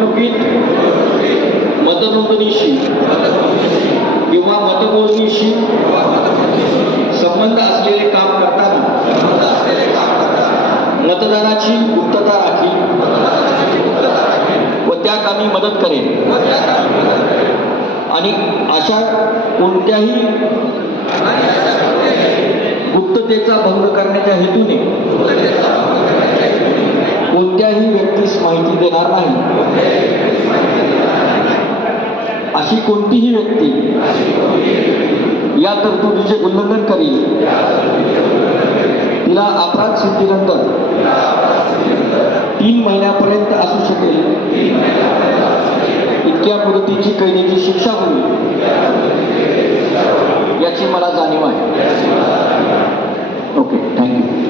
निवडणुकीत मतनोंदणीशी किंवा मतमोजणीशी संबंध असलेले काम करताना मतदानाची गुप्तता राखील व त्या कामी मदत करेल आणि अशा कोणत्याही गुप्ततेचा भंग करण्याच्या हेतूने कोणत्याही व्यक्तीस माहिती देणार नाही. अशी कोणतीही व्यक्ती या तरतुदीचे उल्लंघन करेल तिला अपराध सिद्धीनंतर 3 महिन्यापर्यंत असू शकेल इतक्या मुदतीची कैदेची शिक्षा होईल याची मला जाणीव आहे. Okay, thank you.